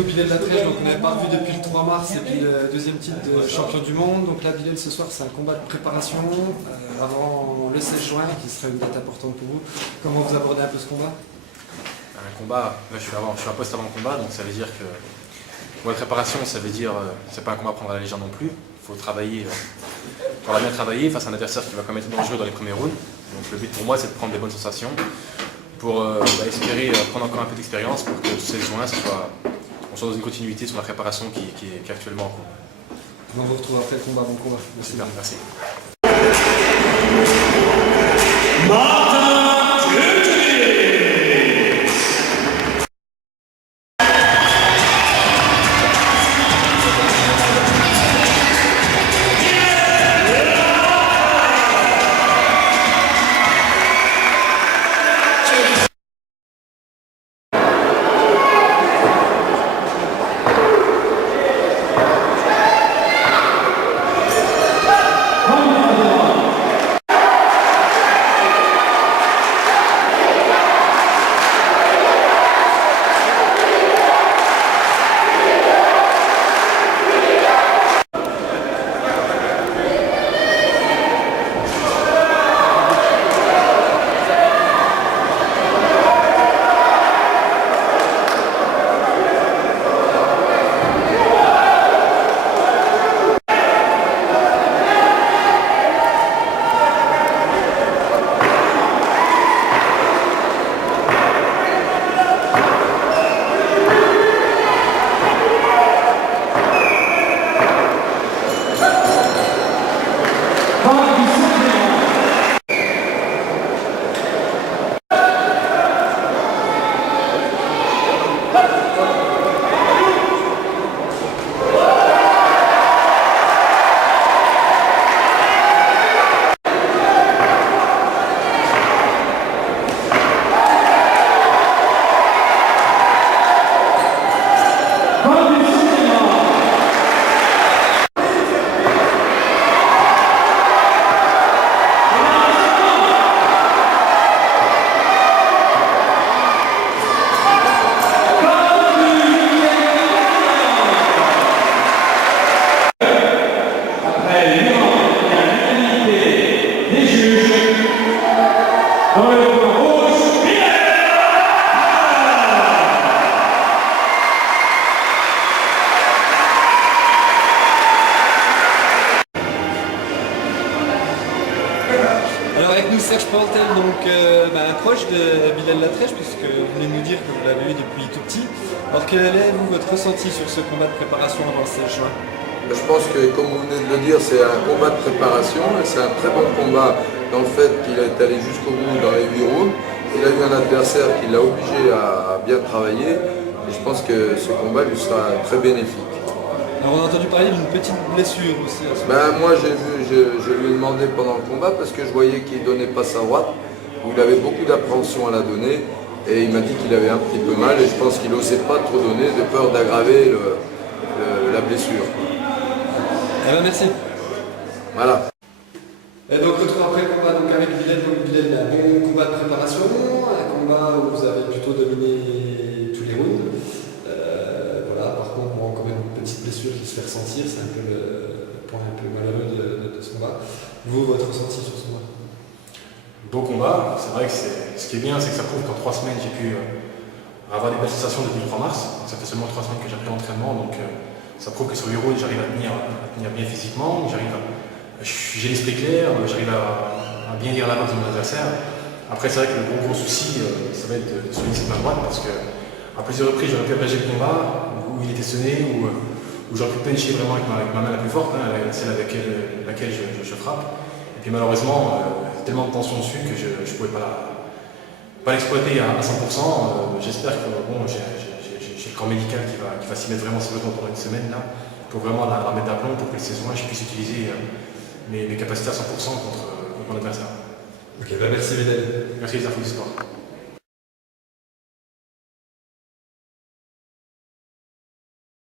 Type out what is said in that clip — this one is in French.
nous, Bilal Latrèche, donc on n'avait pas revu depuis le 3 mars et puis le deuxième titre de champion du monde. Donc là, Bilal, ce soir, c'est un combat de préparation avant le 16 juin, qui sera une date importante pour vous. Comment vous abordez un peu ce combat? Un combat, là je suis un poste avant le combat, donc ça veut dire que pour la préparation, ça veut dire c'est pas un combat à prendre à la légère non plus. Il faut travailler, on bien travailler face à un adversaire qui va quand même être dangereux dans les premiers rounds. Donc le but pour moi, c'est de prendre des bonnes sensations pour espérer prendre encore un peu d'expérience pour que le 16 juin, on soit dans une continuité sur la préparation qui est actuellement en cours. On vous retrouve après le combat, bon combat. Super, merci. Alors avec nous Serge Pantel, donc proche de Bilal Latrèche, puisque vous venez nous dire que vous l'avez eu depuis tout petit. Alors quel est votre ressenti sur ce combat de préparation avant le 16 juin? Je pense que, comme vous venez de le dire, c'est un combat de préparation et c'est un très bon combat dans le fait qu'il est allé jusqu'au bout dans les 8 rounds. Il a eu un adversaire qui l'a obligé à bien travailler et je pense que ce combat lui sera très bénéfique. Alors on a entendu parler d'une petite blessure aussi à ce moment. Moi je lui ai demandé pendant le combat parce que je voyais qu'il ne donnait pas sa droite, où il avait beaucoup d'appréhension à la donner et il m'a dit qu'il avait un petit peu mal et je pense qu'il n'osait pas trop donner de peur d'aggraver la blessure. Eh ben merci. Voilà. Et donc retour après le combat donc avec Bilal, un bon combat de préparation, un combat où vous avez plutôt dominé tous les rounds. Voilà, par contre bon, quand même une petite blessure qui se fait ressentir, c'est un peu le point un peu malheureux de ce combat. Vous, votre ressenti sur ce combat? Beau combat, c'est vrai que ce qui est bien, c'est que ça prouve qu'en 3 semaines j'ai pu avoir des belles sensations depuis le 3 mars. Ça fait seulement 3 semaines que j'ai pris l'entraînement, donc ça prouve que sur 8 rounds j'arrive à tenir bien physiquement, j'ai l'esprit clair, j'arrive à bien lire la main de mon adversaire. Après c'est vrai que le gros souci, ça va être de solliciter ma droite parce que à plusieurs reprises j'aurais pu abager le combat, où il était sonné, où j'aurais pu puncher vraiment avec ma main la plus forte, celle avec laquelle je frappe. Et puis malheureusement, tellement de tension dessus que je ne pouvais pas l'exploiter à 100%. J'espère que bon, j'ai le corps médical qui va s'y mettre vraiment sérieusement pendant une semaine là, pour vraiment la mettre d'aplomb pour que le saison je puisse utiliser mes capacités à 100% contre mon adversaire. Ok, merci Bilal. Merci les infos du sport.